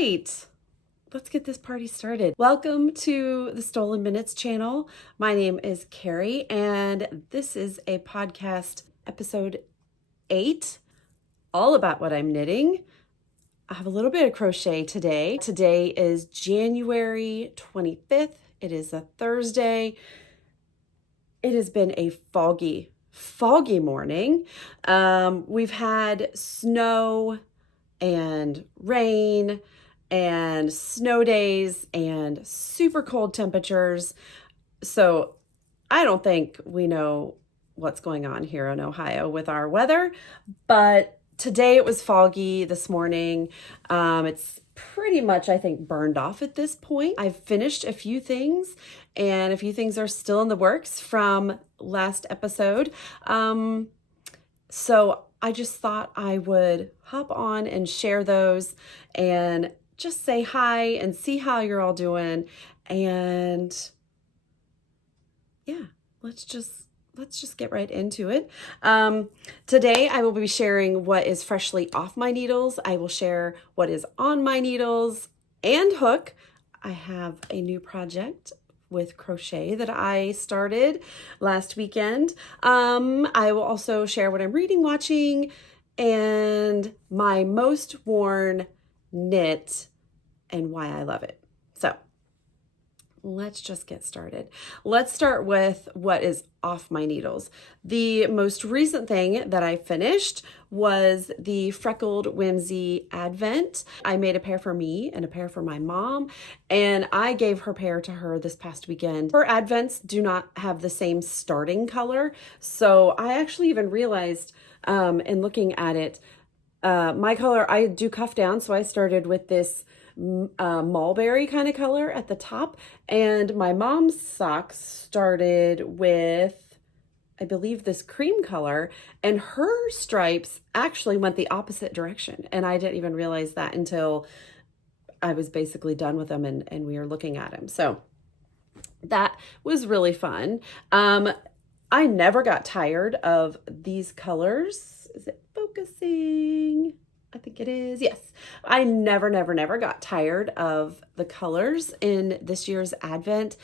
right, let's get this party started. Welcome to the Stolen Minutes channel. My name is Carrie, and this is a podcast episode 8, all about what I'm knitting. I have a little bit of crochet today. Today is January 25th. It is a Thursday. It has been a foggy morning. We've had snow and rain and snow days and super cold temperatures. So I don't think we know what's going on here in Ohio with our weather, but today it was foggy this morning. It's pretty much, I think, burned off at this point. I've finished a few things, and a few things are still in the works from last episode. So I just thought I would hop on and share those and just say hi and see how you're all doing. And yeah, let's just get right into it. Today I will be sharing what is freshly off my needles. I will share what is on my needles and hook. I have a new project with crochet that I started last weekend. I will also share what I'm reading, watching, and my most worn knit and why I love it. So let's just get started. Let's start with what is off my needles. The most recent thing that I finished was the Freckled Whimsy Advent. I made a pair for me and a pair for my mom, and I gave her pair to her this past weekend. Her Advents do not have the same starting color, so I actually even realized in looking at it, my color, I do cuff down, so I started with this mulberry kind of color at the top, and my mom's socks started with, I believe, this cream color, and her stripes actually went the opposite direction, and I didn't even realize that until I was basically done with them and we were looking at them. So that was really fun. I never got tired of these colors. Is it focusing? I think it is. Yes. I never got tired of the colors in this year's Advent.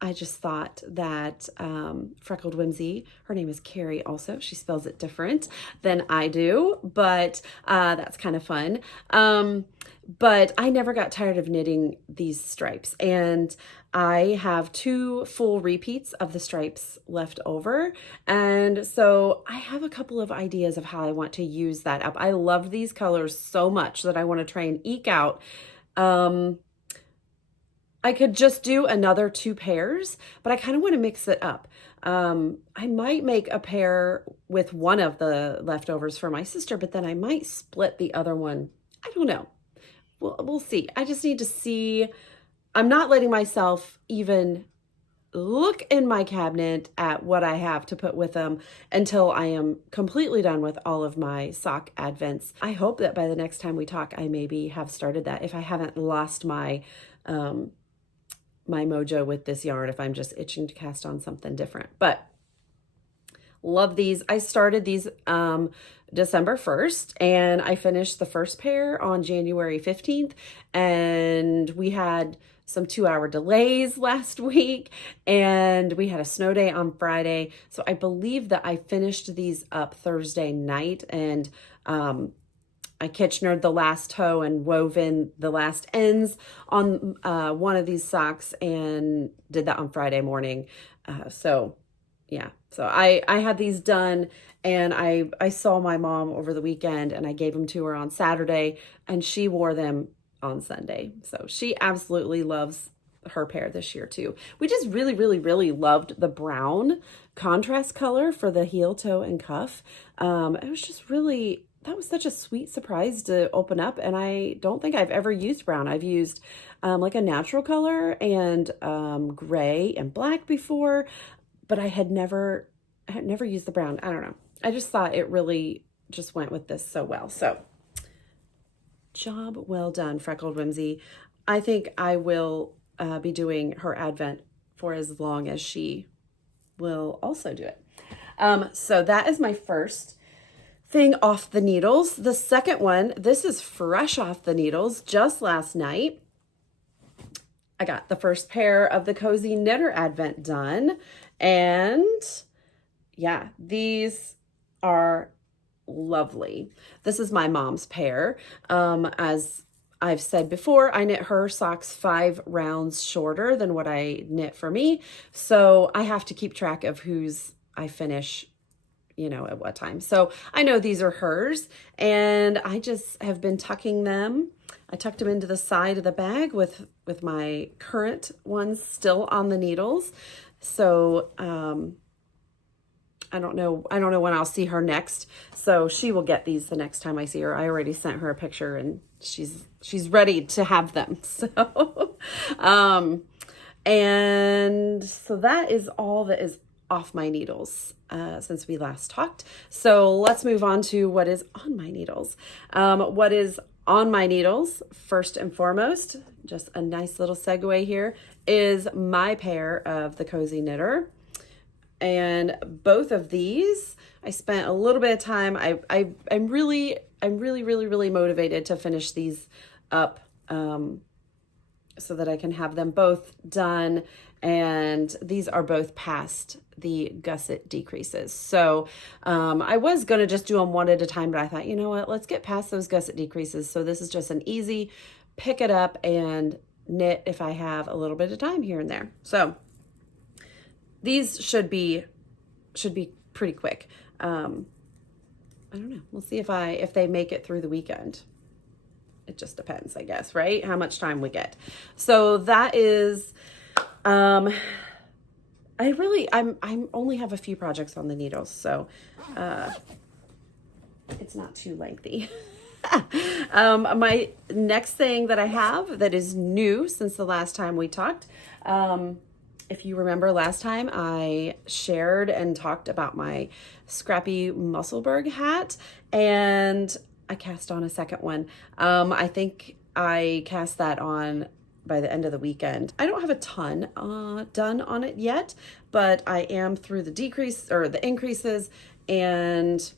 I just thought that Freckled Whimsy, her name is Carrie also. She spells it different than I do, but that's kind of fun. But I never got tired of knitting these stripes, and I have 2 full repeats of the stripes left over. And so I have a couple of ideas of how I want to use that up. I love these colors so much that I want to try and eke out. I could just do another 2 pairs, but I kind of want to mix it up. I might make a pair with one of the leftovers for my sister, but then I might split the other one. I don't know. We'll see. I just need to see. I'm not letting myself even look in my cabinet at what I have to put with them until I am completely done with all of my sock advents. I hope that by the next time we talk, I maybe have started that, if I haven't lost my my mojo with this yarn, if I'm just itching to cast on something different. But love these. I started these December 1st, and I finished the first pair on January 15th, and we had some 2-hour delays last week, and we had a snow day on Friday. So I believe that I finished these up Thursday night, and I Kitchenered the last toe and wove in the last ends on one of these socks and did that on Friday morning. So yeah, so I had these done, and I saw my mom over the weekend, and I gave them to her on Saturday, and she wore them on Sunday. So she absolutely loves her pair this year too. We just really loved the brown contrast color for the heel, toe, and cuff. It was just really, that was such a sweet surprise to open up, and I don't think I've ever used brown. I've used like a natural color and gray and black before, but I had never used the brown. I don't know. I just thought it really just went with this so well. So job well done, Freckled Whimsy. I think I will be doing her Advent for as long as she will also do it. So that is my first thing off the needles. The second one, this is fresh off the needles, just last night. I got the first pair of the Cozy Knitter Advent done, and yeah, these are lovely. This is my mom's pair. As I've said before, I knit her socks 5 rounds shorter than what I knit for me, so I have to keep track of whose I finish, at what time. So I know these are hers, and I just have been tucking them. I tucked them into the side of the bag with my current ones still on the needles. So I don't know when I'll see her next. So she will get these the next time I see her. I already sent her a picture, and she's ready to have them. So and so that is all that is off my needles since we last talked. So let's move on to what is on my needles. What is on my needles, first and foremost, just a nice little segue here, is my pair of the Cozy Knitter. And both of these, I spent a little bit of time. I'm really motivated to finish these up so that I can have them both done. And these are both past the gusset decreases. So I was going to just do them one at a time, but I thought, you know what, let's get past those gusset decreases. So this is just an easy pick it up and knit if I have a little bit of time here and there. So these should be pretty quick. I don't know. We'll see if they make it through the weekend. It just depends, I guess, right? How much time we get. So that is, I only have a few projects on the needles, so it's not too lengthy. My next thing that I have that is new since the last time we talked, if you remember last time, I shared and talked about my Scrappy Musselburgh hat, and I cast on a second one. I think I cast that on by the end of the weekend. I don't have a ton done on it yet, but I am through the increases, and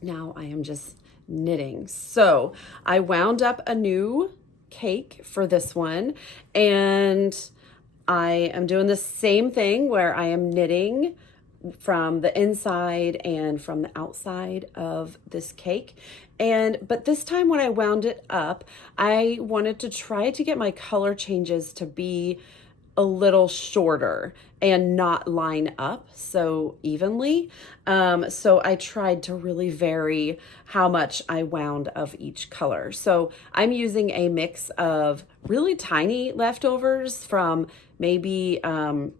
now I am just knitting. So I wound up a new cake for this one, and I am doing the same thing where I am knitting from the inside and from the outside of this cake. But this time when I wound it up, I wanted to try to get my color changes to be a little shorter and not line up so evenly. So I tried to really vary how much I wound of each color. So I'm using a mix of really tiny leftovers from maybe, a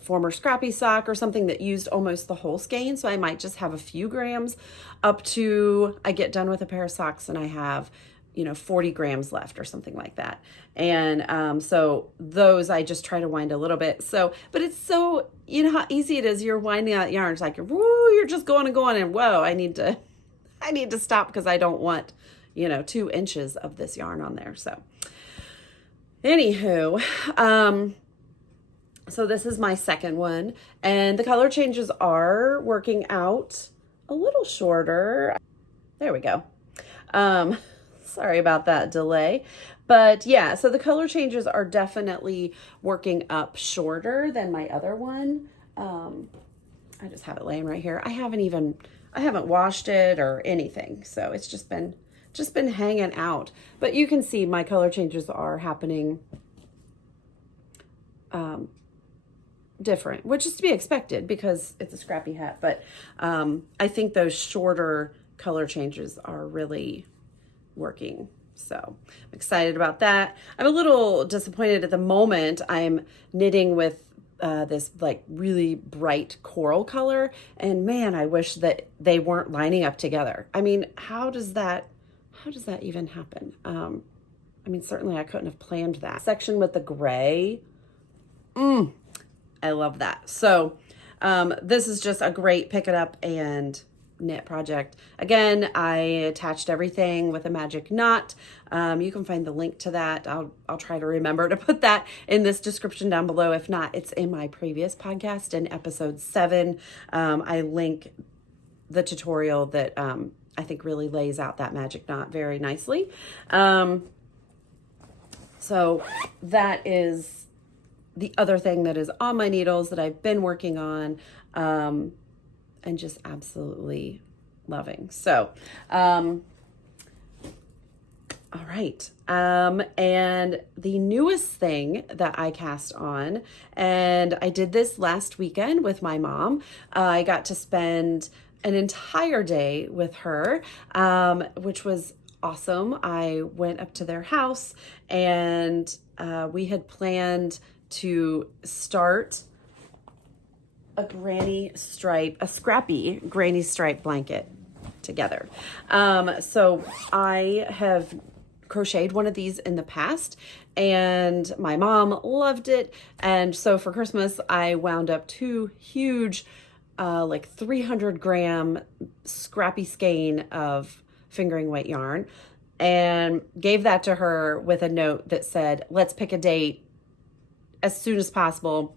former Scrappy sock or something that used almost the whole skein. So I might just have a few grams up to, I get done with a pair of socks and I have 40 grams left or something like that. And so those I just try to wind a little bit. So, but it's so, how easy it is. You're winding out yarn. It's like, woo, you're just going and going, and whoa, I need to stop because I don't want, 2 inches of this yarn on there. So anywho, so this is my second one, and the color changes are working out a little shorter. There we go. Sorry about that delay, but yeah, so the color changes are definitely working up shorter than my other one. I just have it laying right here. I haven't washed it or anything, so it's just been hanging out. But you can see my color changes are happening different, which is to be expected because it's a Scrappy hat. But I think those shorter color changes are really working. So I'm excited about that. I'm a little disappointed at the moment. I'm knitting with this like really bright coral color, and man, I wish that they weren't lining up together. I mean, how does that even happen? I mean, certainly I couldn't have planned that. Section with the gray. I love that. So this is just a great pick it up and knit project. Again, I attached everything with a magic knot. You can find the link to that. I'll try to remember to put that in this description down below. If not, it's in my previous podcast in episode 7. I link the tutorial that I think really lays out that magic knot very nicely. So that is the other thing that is on my needles that I've been working on, and just absolutely loving. So, all right. And the newest thing that I cast on, and I did this last weekend with my mom. I got to spend an entire day with her, which was awesome. I went up to their house, and we had planned to start a Scrappy granny stripe blanket together. So I have crocheted one of these in the past, and my mom loved it. And so for Christmas, I wound up 2 huge, like 300-gram Scrappy skein of fingering weight yarn, and gave that to her with a note that said, let's pick a date as soon as possible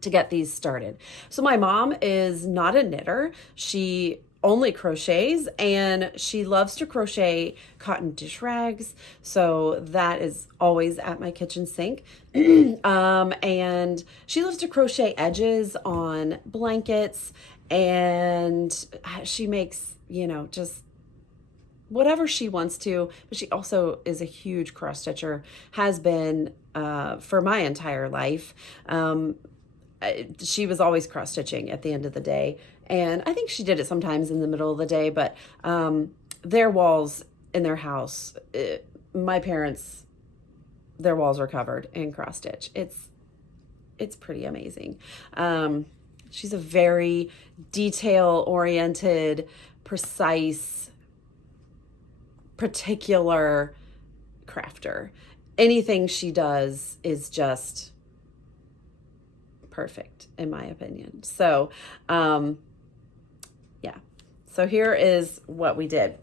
to get these started. So my mom is not a knitter. She only crochets, and she loves to crochet cotton dish rags. So that is always at my kitchen sink. And she loves to crochet edges on blankets, and she makes, just whatever she wants to, but she also is a huge cross stitcher, has been for my entire life. She was always cross stitching at the end of the day. And I think she did it sometimes in the middle of the day, but their walls in their house, my parents, their walls are covered in cross stitch. It's pretty amazing. She's a very detail oriented, precise, particular crafter. Anything she does is just perfect, in my opinion. So, yeah. So here is what we did.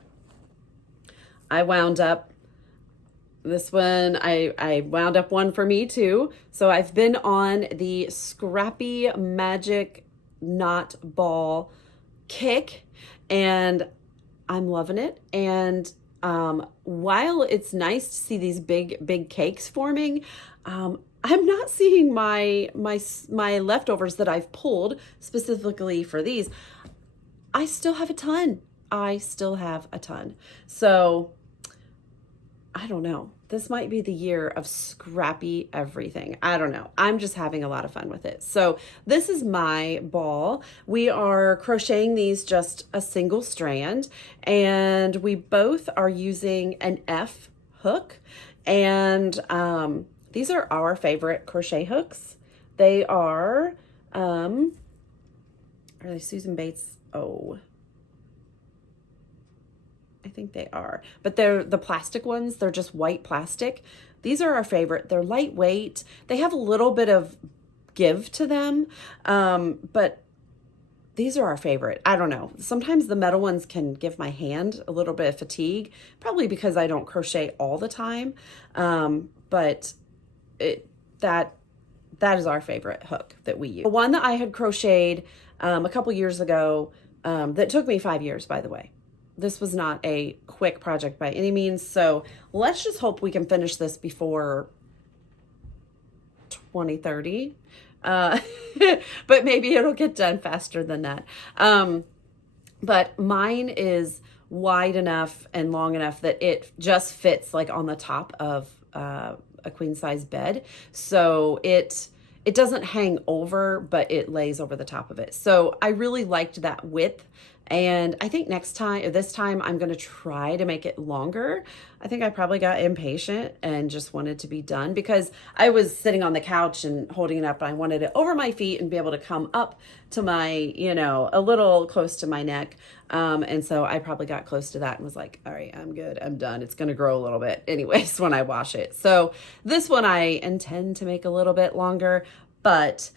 I wound up this one. I wound up one for me too. So I've been on the Scrappy Magic Knot Ball kick, and I'm loving it. And while it's nice to see these big cakes forming, I'm not seeing my leftovers that I've pulled specifically for these. I still have a ton. So I don't know. This might be the year of scrappy everything. I don't know. I'm just having a lot of fun with it. So this is my ball. We are crocheting these just a single strand, and we both are using an F hook, and these are our favorite crochet hooks. They are they Susan Bates? Oh, I think they are, but they're the plastic ones. They're just white plastic. These are our favorite. They're lightweight. They have a little bit of give to them, but these are our favorite. I don't know. Sometimes the metal ones can give my hand a little bit of fatigue, probably because I don't crochet all the time, but that is our favorite hook that we use. The one that I had crocheted a couple years ago, that took me 5 years, by the way. This was not a quick project by any means, so let's just hope we can finish this before 2030. But maybe it'll get done faster than that. But mine is wide enough and long enough that it just fits like on the top of a queen size bed. So it doesn't hang over, but it lays over the top of it. So I really liked that width. And I think this time I'm going to try to make it longer. I think I probably got impatient and just wanted to be done, because I was sitting on the couch and holding it up, and I wanted it over my feet and be able to come up to my, a little close to my neck. And so I probably got close to that and was like, all right, I'm good. I'm done. It's going to grow a little bit anyways when I wash it. So this one I intend to make a little bit longer, but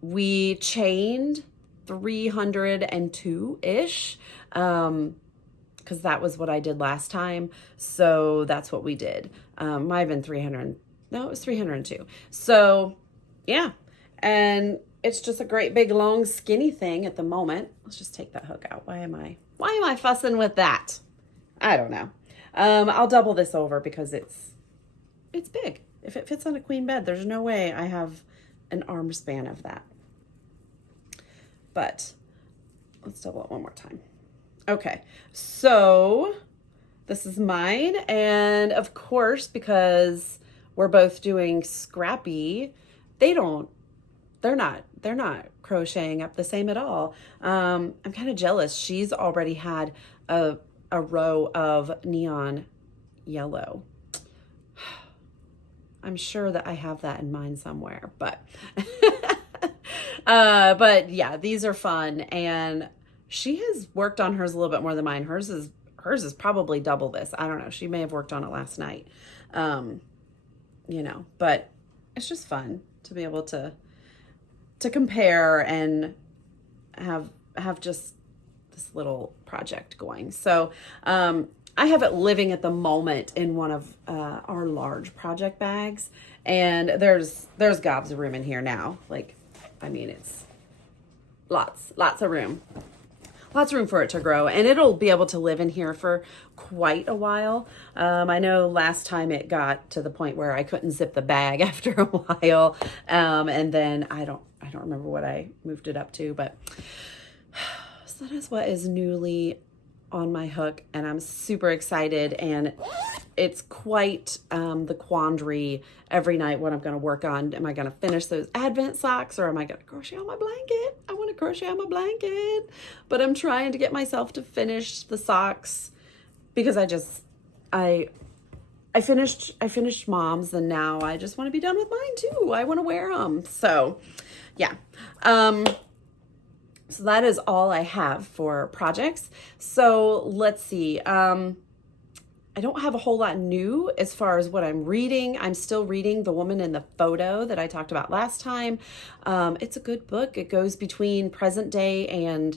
we chained 302-ish, because that was what I did last time. So that's what we did. Might have been 300. No, it was 302. So yeah. And it's just a great big long skinny thing at the moment. Let's just take that hook out. Why am I fussing with that? I don't know. I'll double this over because it's big. If it fits on a queen bed, there's no way I have an arm span of that. But let's double it one more time. Okay, so this is mine. And of course, because we're both doing Scrappy, they're not crocheting up the same at all. I'm kind of jealous. She's already had a row of neon yellow. I'm sure that I have that in mine somewhere, but but yeah, these are fun, and she has worked on hers a little bit more than mine. Hers is probably double this. I don't know. She may have worked on it last night. You know, but it's just fun to be able to compare and have just this little project going. So, I have it living at the moment in one of our large project bags, and there's gobs of room in here now. Like, I mean, it's lots of room. Lots of room for it to grow, and it'll be able to live in here for quite a while. I know last time it got to the point where I couldn't zip the bag after a while, and then I don't remember what I moved it up to, but so that is what is newly on my hook, and I'm super excited, and it's quite the quandary every night what I'm going to work on. Am I going to finish those Advent socks, or am I going to crochet on my blanket? I want to crochet on my blanket, but I'm trying to get myself to finish the socks because I finished Mom's, and now I just want to be done with mine too. I want to wear them. So yeah. So that is all I have for projects. So let's see. I don't have a whole lot new as far as what I'm reading. I'm still reading The Woman in the Photo that I talked about last time. It's a good book. It goes between present day and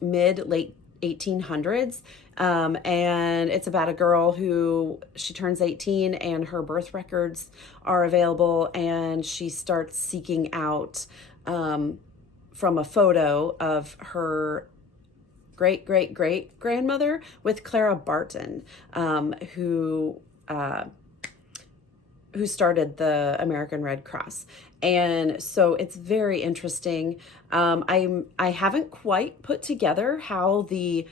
late 1800s. And it's about a girl who she turns 18 and her birth records are available, and she starts seeking out from a photo of her great grandmother with Clara Barton, who started the American Red Cross. And so it's very interesting. I haven't quite put together how the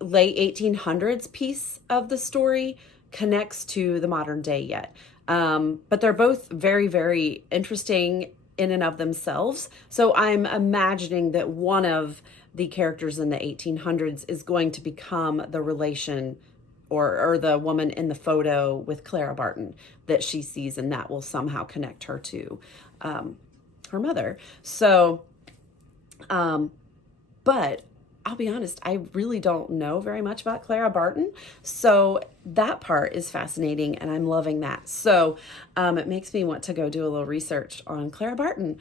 late 1800s piece of the story connects to the modern day yet. But they're both very, very interesting in and of themselves. So I'm imagining that one of the characters in the 1800s is going to become the relation or the woman in the photo with Clara Barton that she sees, and that will somehow connect her to her mother. So, but I'll be honest, I really don't know very much about Clara Barton. So that part is fascinating, and I'm loving that. So it makes me want to go do a little research on Clara Barton.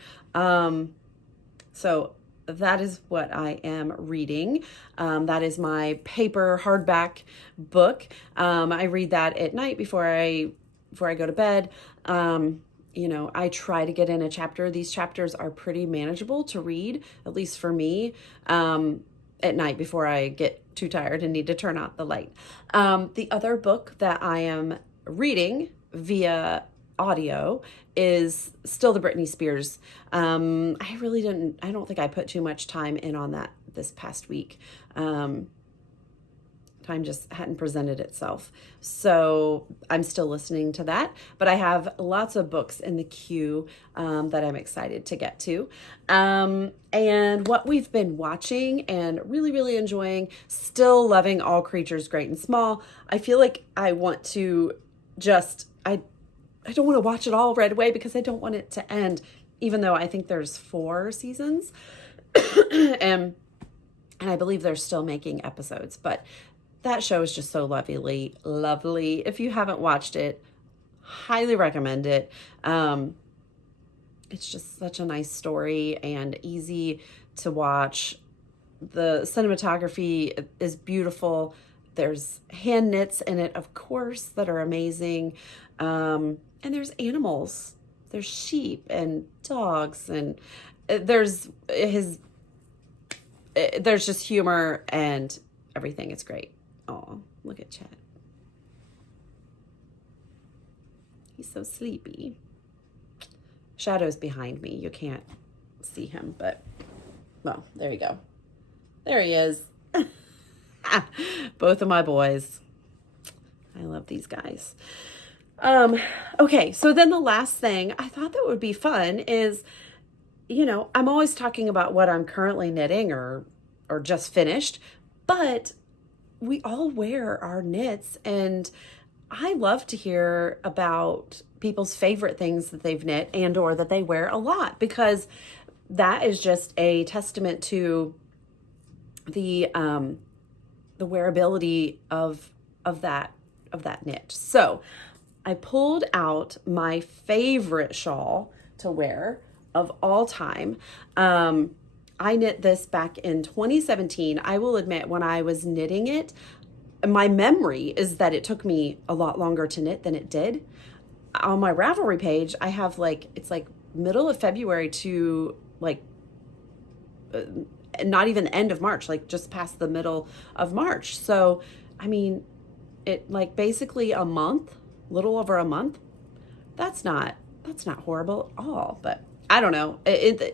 So that is what I am reading. That is my paper hardback book. I read that at night before I go to bed. You know, I try to get in a chapter. These chapters are pretty manageable to read, at least for me, at night before I get too tired and need to turn out the light. The other book that I am reading via audio is still the Britney Spears. I don't think I put too much time in on that this past week. Time just hadn't presented itself. So I'm still listening to that, but I have lots of books in the queue that I'm excited to get to. And what we've been watching and really, really enjoying, still loving All Creatures Great and Small. I feel like I want to I don't want to watch it all right away because I don't want it to end, even though I think there's 4 seasons. and I believe they're still making episodes, but that show is just so lovely. If you haven't watched it, highly recommend it. It's just such a nice story and easy to watch. The cinematography is beautiful. There's hand knits in it, of course, that are amazing. And there's animals there's sheep and dogs, and there's just humor and everything. It's great. Oh, look at Chet. He's so sleepy. Shadow's behind me. You can't see him, but, well, there you go. There he is. Both of my boys. I love these guys. Okay, so then the last thing I thought that would be fun is, you know, I'm always talking about what I'm currently knitting or just finished, but we all wear our knits, and I love to hear about people's favorite things that they've knit and or that they wear a lot, because that is just a testament to the wearability of that knit. So I pulled out my favorite shawl to wear of all time. I knit this back in 2017. I will admit, when I was knitting it, my memory is that it took me a lot longer to knit than it did. On my Ravelry page, I have it's like middle of February to not even the end of March, like just past the middle of March. So, I mean, it basically a month, little over a month. That's not horrible at all, but I don't know.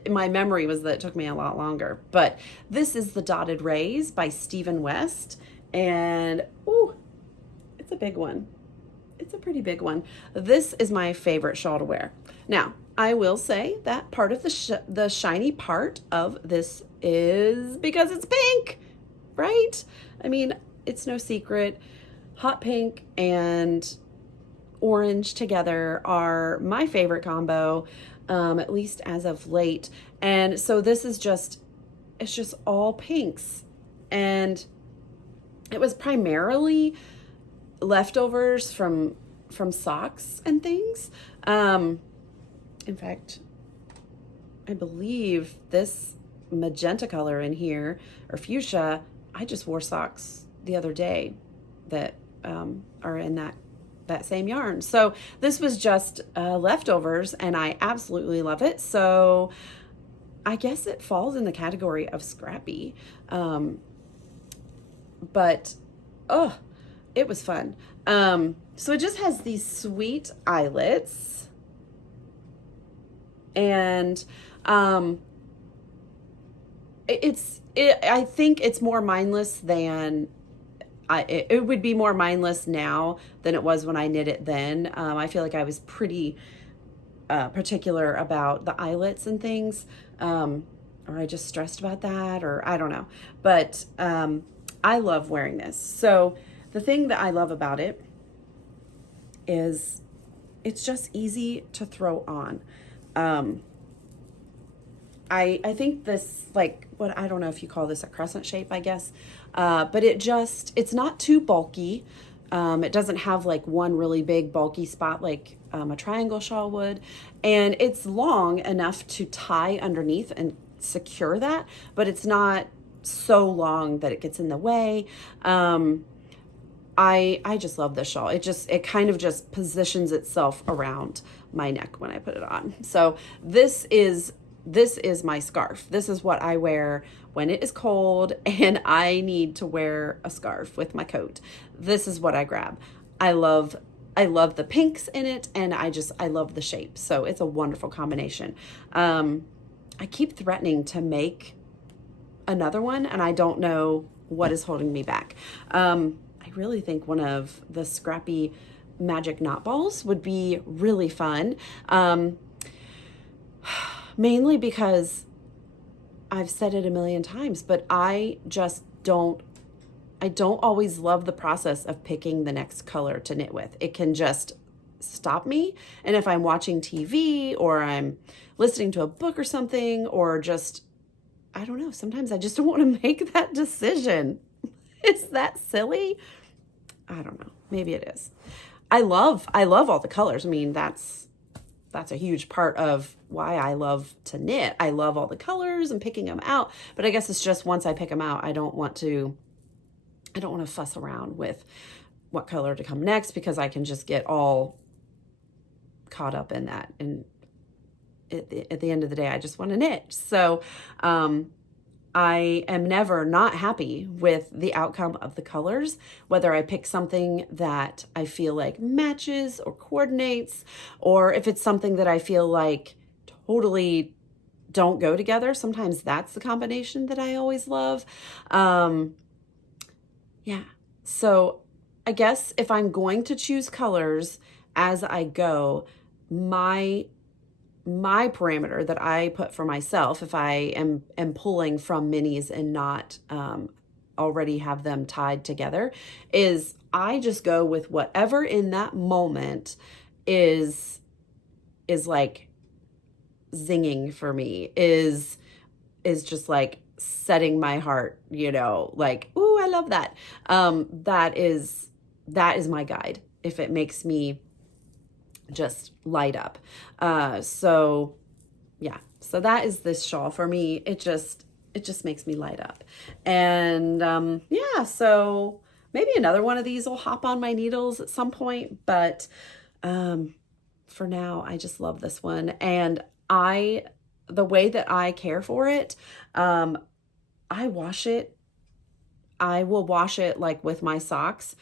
My memory was that it took me a lot longer. But this is the Dotted Rays by Stephen West, and ooh, it's a big one. It's a pretty big one. This is my favorite shawl to wear. Now, I will say that part of the shiny part of this is because it's pink, right? I mean, it's no secret. Hot pink and orange together are my favorite combo, at least as of late. And so this is it's just all pinks. And it was primarily leftovers from socks and things. In fact, I believe this magenta color in here, or fuchsia, I just wore socks the other day that are in that same yarn. So this was just leftovers, and I absolutely love it. So I guess it falls in the category of scrappy. But oh, it was fun. So it just has these sweet eyelets, and I think it's more mindless than it would be more mindless now than it was when I knit it then. I feel like I was pretty particular about the eyelets and things, or I just stressed about that, or I don't know. But I love wearing this. So the thing that I love about it is it's just easy to throw on. I think this, what, I don't know if you call this a crescent shape, I guess. But it's not too bulky. It doesn't have one really big bulky spot like a triangle shawl would. And it's long enough to tie underneath and secure that, but it's not so long that it gets in the way. I just love this shawl. It kind of just positions itself around my neck when I put it on. So this is my scarf. This is what I wear when it is cold and I need to wear a scarf with my coat. This is what I grab. I love the pinks in it, and I love the shape. So it's a wonderful combination. I keep threatening to make another one, and I don't know what is holding me back. I really think one of the Scrappy magic knot balls would be really fun. Mainly because I've said it a million times, but I don't always love the process of picking the next color to knit with. It can just stop me. And if I'm watching TV or I'm listening to a book or something, or just, I don't know, sometimes I just don't want to make that decision. Is that silly? I don't know. Maybe it is. I love all the colors. I mean, that's a huge part of why I love to knit. I love all the colors and picking them out, but I guess it's just once I pick them out, I don't want to fuss around with what color to come next, because I can just get all caught up in that. And at the end of the day, I just want to knit. So I am never not happy with the outcome of the colors, whether I pick something that I feel like matches or coordinates, or if it's something that I feel like totally don't go together. Sometimes that's the combination that I always love. Yeah. So I guess if I'm going to choose colors as I go, my parameter that I put for myself, if I am pulling from minis and not already have them tied together, is I just go with whatever in that moment is like zinging for me, is just like setting my heart, you know, like, ooh, I love that. That is my guide. If it makes me just light up. So yeah, so that is this shawl for me. It just makes me light up. And yeah, so maybe another one of these will hop on my needles at some point, but for now, I just love this one. And the way that I care for it, I wash it. I will wash it like with my socks,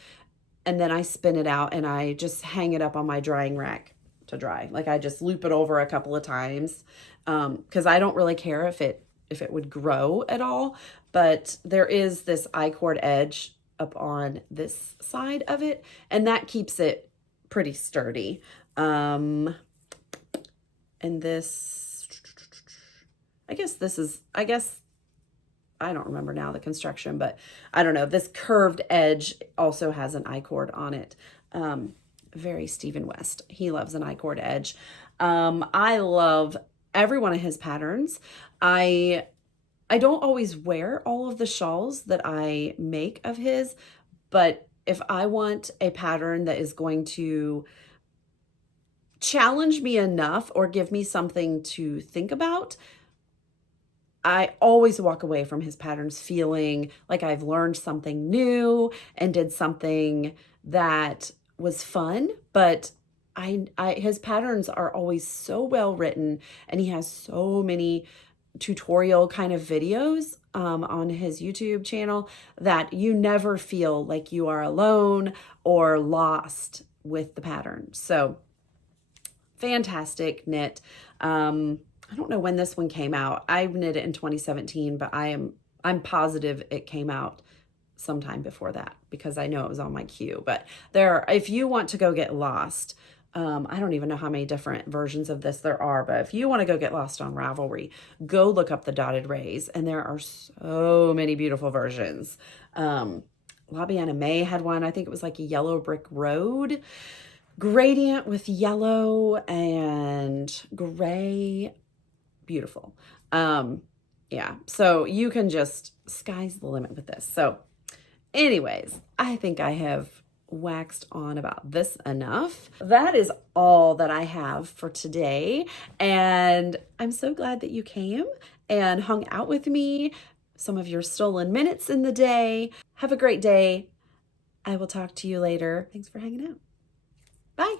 and then I spin it out and I just hang it up on my drying rack to dry. Like I just loop it over a couple of times, because I don't really care if it would grow at all. But there is this I-cord edge up on this side of it, and that keeps it pretty sturdy. And this, I guess I don't remember now the construction, but I don't know. This curved edge also has an I-cord on it. Very Stephen West. He loves an I-cord edge. I love every one of his patterns. I don't always wear all of the shawls that I make of his, but if I want a pattern that is going to challenge me enough or give me something to think about, I always walk away from his patterns feeling like I've learned something new and did something that was fun. But his patterns are always so well written, and he has so many tutorial kind of videos on his YouTube channel that you never feel like you are alone or lost with the pattern. So fantastic knit. I don't know when this one came out. I knit it in 2017, but I'm positive it came out sometime before that because I know it was on my queue. But if you want to go get lost, I don't even know how many different versions of this there are, but if you want to go get lost on Ravelry, go look up the dotted rays, and there are so many beautiful versions. Labiana May had one. I think it was like a yellow brick road gradient with yellow and gray. Beautiful. Yeah, so you can just, sky's the limit with this. So anyways, I think I have waxed on about this enough. That is all that I have for today, and I'm so glad that you came and hung out with me some of your stolen minutes in the day. Have a great day. I will talk to you later. Thanks for hanging out. Bye.